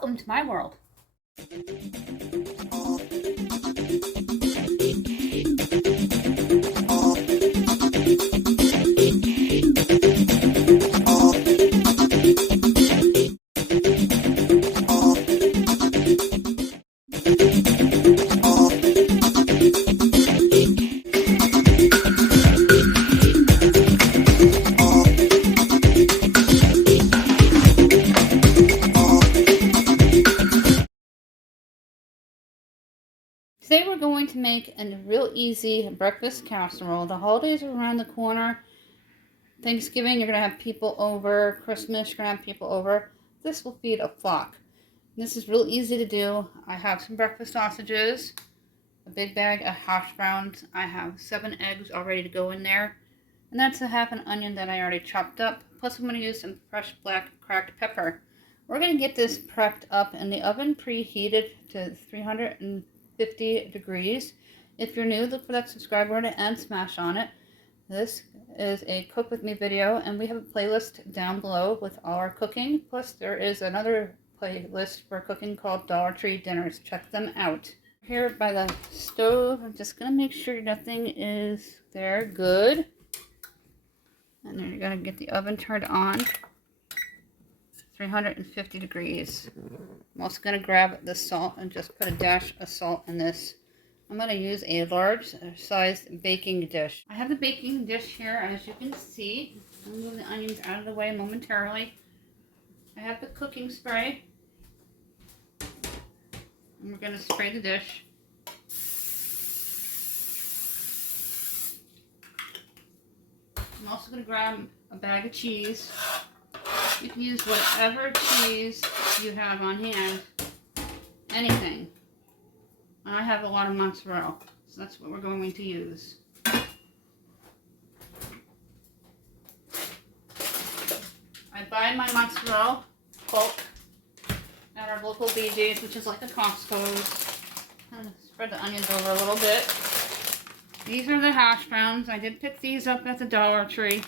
Welcome to my world. Today we're going to make a real easy breakfast casserole. The holidays are around the corner. Thanksgiving, you're going to have people over. Christmas, you're going to have people over. This will feed a flock. This is real easy to do. I have some breakfast sausages, a big bag of Hashbrowns. I have 7 eggs all ready to go in there. And that's a half an onion that I already chopped up. Plus I'm going to use some fresh black cracked pepper. We're going to get this prepped up in the oven, preheated to 350 degrees. If you're new, look for that subscribe button and smash on it. This is a cook with me video, and we have a playlist down below with all our cooking. Plus there is another playlist for cooking called Dollar Tree Dinners. Check them out. Here by the stove, I'm just going to make sure nothing is there. Good. And then you're going to get the oven turned on. 350 degrees. I'm also going to grab the salt and just put a dash of salt in this. I'm going to use a large sized baking dish. I have the baking dish here, as you can see. I'll move the onions out of the way momentarily. I have the cooking spray. And we're going to spray the dish. I'm also going to grab a bag of cheese. You can use whatever cheese you have on hand. Anything. I have a lot of mozzarella, so that's what we're going to use. I buy my mozzarella bulk at our local BJ's, which is like a Costco's. I'm going to spread the onions over a little bit. These are the hash browns. I did pick these up at the Dollar Tree.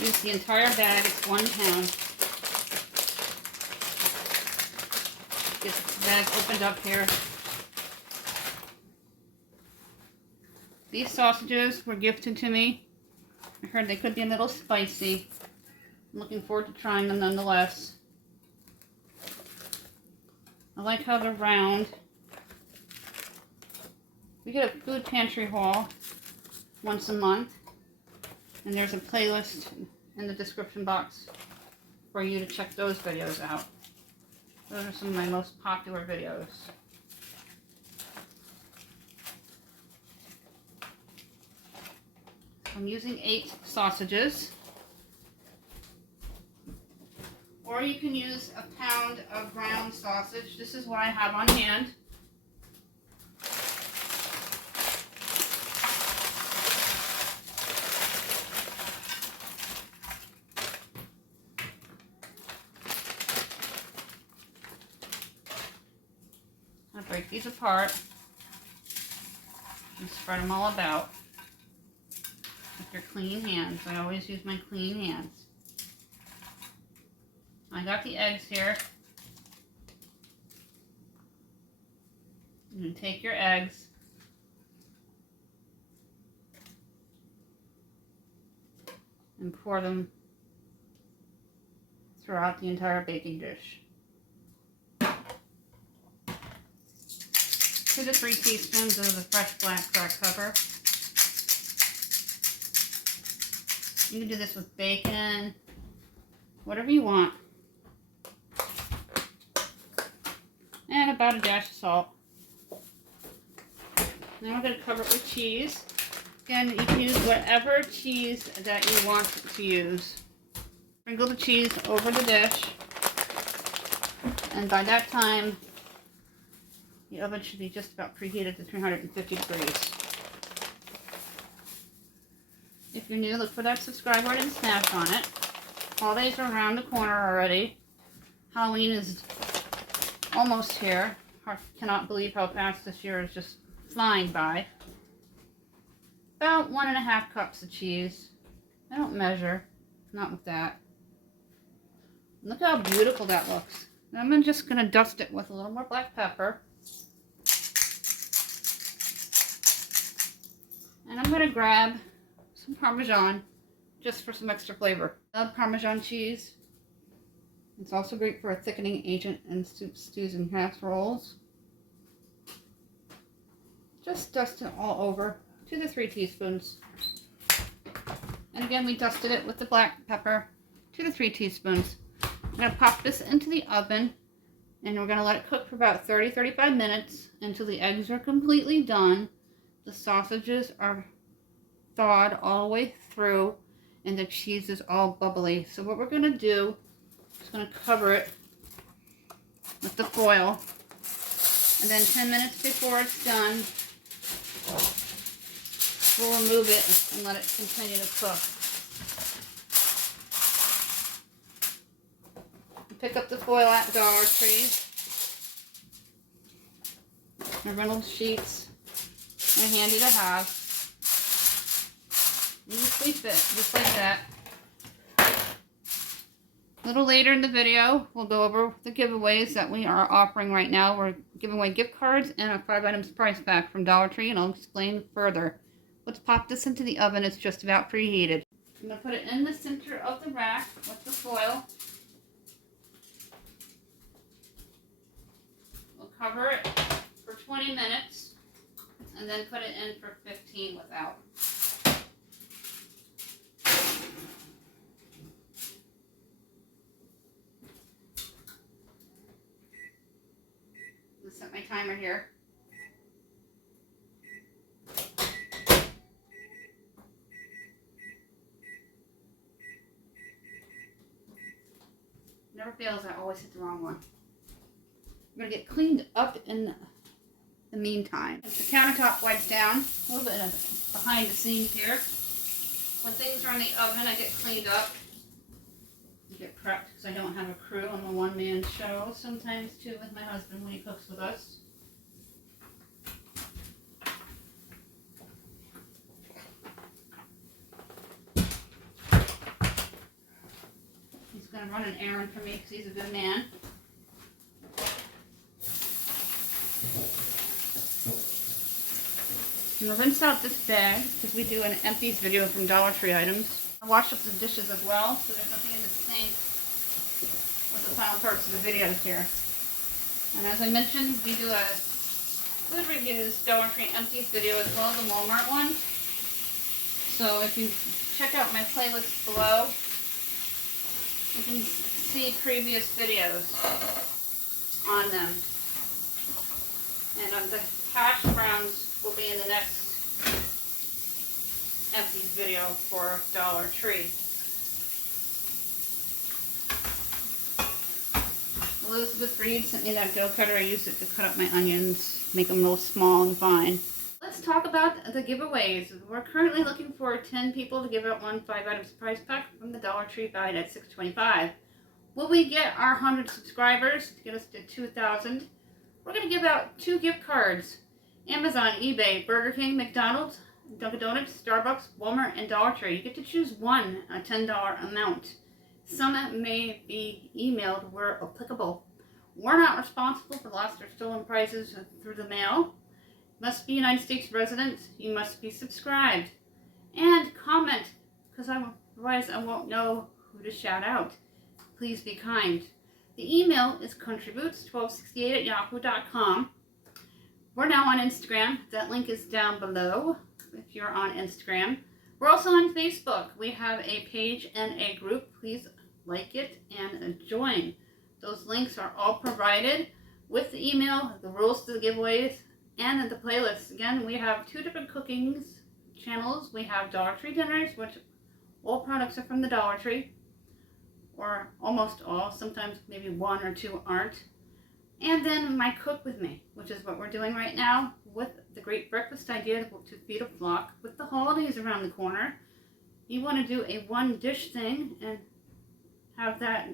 Use the entire bag. It's 1 pound. Get the bag opened up here. These sausages were gifted to me. I heard they could be a little spicy. I'm looking forward to trying them nonetheless. I like how they're round. We get a food pantry haul once a month. And there's a playlist in the description box for you to check those videos out. Those are some of my most popular videos. I'm using 8 sausages. Or you can use a pound of ground sausage. This is what I have on hand. Break these apart and spread them all about with your clean hands. I always use my clean hands. I got the eggs here. You take your eggs and pour them throughout the entire baking dish. 2 to 3 teaspoons of the fresh black cracked pepper. You can do this with bacon, whatever you want. And about a dash of salt. Then we're going to cover it with cheese. Again, you can use whatever cheese that you want to use. Sprinkle the cheese over the dish. And by that time, the oven should be just about preheated to 350 degrees. If you're new, look for that subscribe button and smash on it. Holidays are around the corner already. Halloween is almost here. I cannot believe how fast this year is just flying by. About 1.5 cups of cheese. I don't measure, not with that. Look how beautiful that looks. And I'm just going to dust it with a little more black pepper. And I'm going to grab some Parmesan just for some extra flavor. I love Parmesan cheese. It's also great for a thickening agent in soups, stews, and casseroles. Just dust it all over, 2 to 3 teaspoons. And again, we dusted it with the black pepper, 2 to 3 teaspoons. I'm going to pop this into the oven, and we're going to let it cook for about 30-35 minutes until the eggs are completely done, the sausages are thawed all the way through, and the cheese is all bubbly. So what we're going to do is going to cover it with the foil, and then 10 minutes before it's done, we'll remove it and let it continue to cook. Pick up the foil at Dollar Tree. The Reynolds sheets are handy to have. And you sleep it just like that. A little later in the video, we'll go over the giveaways that we are offering right now. We're giving away gift cards and a 5 items prize pack from Dollar Tree, and I'll explain further. Let's pop this into the oven. It's just about preheated. I'm going to put it in the center of the rack with the foil. We'll cover it for 20 minutes and then put it in for 15 without. I'm going to set my timer here. Never fails, I always hit the wrong one. I'm going to get cleaned up in the meantime. As the countertop wipes down, a little bit of behind the scenes here. When things are in the oven, I get cleaned up. I get prepped because I don't have a crew. I'm a one-man show sometimes too with my husband when he cooks with us. He's going to run an errand for me because he's a good man. I'm going to rinse out this bag because we do an empties video from Dollar Tree items. I washed up the dishes as well, so there's nothing in the sink with the final parts of the videos here. And as I mentioned, we do a food reviews Dollar Tree empties video as well as the Walmart one. So if you check out my playlist below, you can see previous videos on them. And the Hashbrowns will be in the next empties video for Dollar Tree. Elizabeth Reed sent me that dough cutter. I used it to cut up my onions, make them real small and fine. Let's talk about the giveaways. We're currently looking for 10 people to give out one 5 items prize pack from the Dollar Tree valued at $6.25. Will we get our 100 subscribers to get us to 2,000? We're going to give out 2 gift cards. Amazon, eBay, Burger King, McDonald's, Dunkin' Donuts, Starbucks, Walmart, and Dollar Tree. You get to choose one, a $10 amount. Some may be emailed where applicable. We're not responsible for lost or stolen prizes through the mail. Must be United States residents. You must be subscribed. And comment, because otherwise I won't know who to shout out. Please be kind. The email is contributes1268@yahoo.com. We're now on Instagram. That link is down below if you're on Instagram. We're also on Facebook. We have a page and a group. Please like it and join. Those links are all provided with the email, the rules to the giveaways, and the playlists. Again, we have 2 different cooking channels. We have Dollar Tree dinners, which all products are from the Dollar Tree, or almost all. Sometimes maybe 1 or 2 aren't. And then my Cook With Me, which is what we're doing right now with the great breakfast idea to feed a flock. With the holidays around the corner, you want to do a 1-dish thing and have that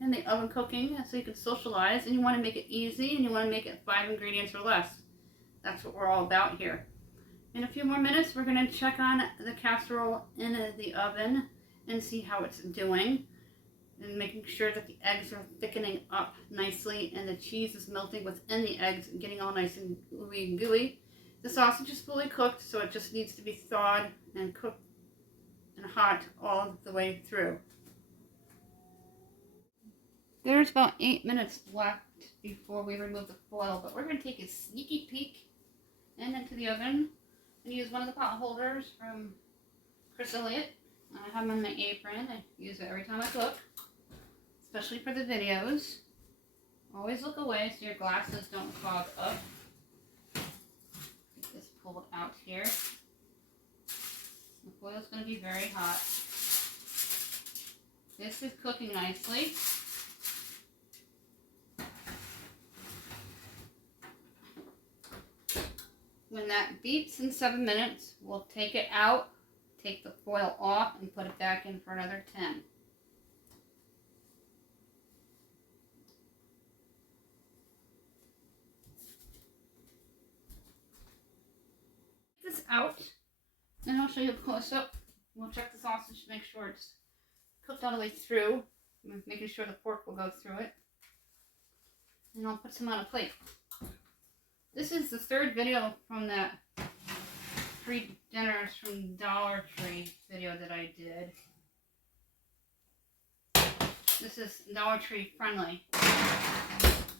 in the oven cooking so you can socialize, and you want to make it easy, and you want to make it 5 ingredients or less. That's what we're all about here. In a few more minutes, we're going to check on the casserole in the oven and see how it's doing. and making sure that the eggs are thickening up nicely and the cheese is melting within the eggs and getting all nice and gooey and gooey. The sausage is fully cooked, so it just needs to be thawed and cooked and hot all the way through. There's about 8 minutes left before we remove the foil, but we're going to take a sneaky peek into the oven and use one of the pot holders from Casserole. I have them on my apron. I use it every time I cook, especially for the videos. Always look away so your glasses don't fog up. Get this pulled out here. The foil is going to be very hot. This is cooking nicely. When that beeps in 7 minutes, we'll take it out, take the foil off, and put it back in for another 10. Take this out, and I'll show you a close-up. We'll check the sausage to make sure it's cooked all the way through, making sure the pork will go through it. And I'll put some on a plate. This is the third video from that free dinners from Dollar Tree video that I did. This is Dollar Tree friendly,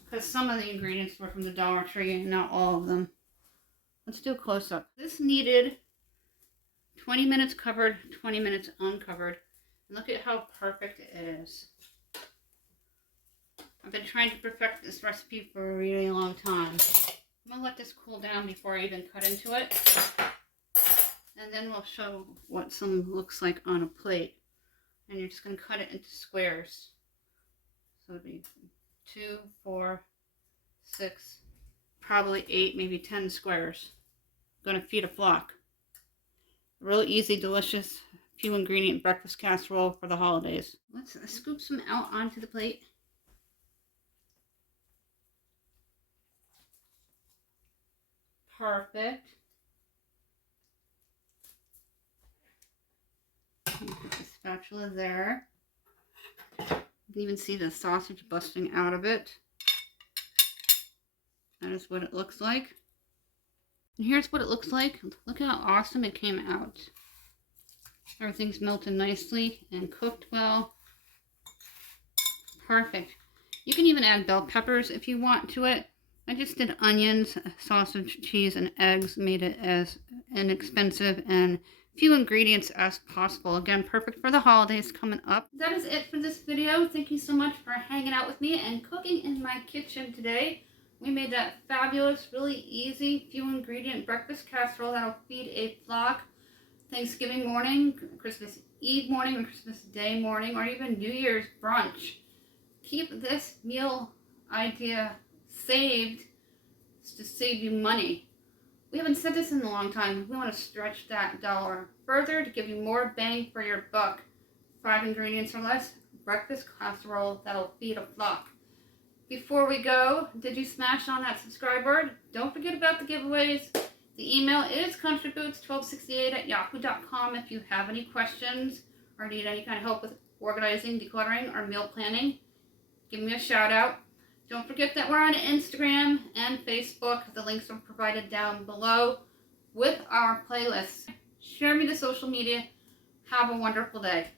because some of the ingredients were from the Dollar Tree and not all of them. Let's do a close-up. This needed 20 minutes covered, 20 minutes uncovered. And look at how perfect it is. I've been trying to perfect this recipe for a really long time. I'm going to let this cool down before I even cut into it. And then we'll show what some looks like on a plate. And you're just going to cut it into squares. So it'll be 2, 4, 6, probably 8, maybe 10 squares. I'm going to feed a flock. Really easy, delicious, few ingredient breakfast casserole for the holidays. Let's scoop some out onto the plate. Perfect. Put the spatula there. You can even see the sausage busting out of it. That is what it looks like. And here's what it looks like. Look how awesome it came out. Everything's melted nicely and cooked well. Perfect. You can even add bell peppers if you want to it. I just did onions, sausage, cheese, and eggs. Made it as inexpensive and few ingredients as possible. Again, perfect for the holidays coming up. That is it for this video. Thank you so much for hanging out with me and cooking in my kitchen today. We made that fabulous, really easy, few ingredient breakfast casserole that'll feed a flock Thanksgiving morning, Christmas Eve morning, or Christmas Day morning, or even New Year's brunch. Keep this meal idea saved to save you money. We haven't said this in a long time. We want to stretch that dollar further to give you more bang for your buck. 5 ingredients or less, breakfast casserole that'll feed a flock. Before we go, did you smash on that subscribe button? Don't forget about the giveaways. The email is countryboots1268@yahoo.com if you have any questions or need any kind of help with organizing, decluttering, or meal planning. Give me a shout out. Don't forget that we're on Instagram and Facebook. The links are provided down below with our playlists. Share me to social media. Have a wonderful day.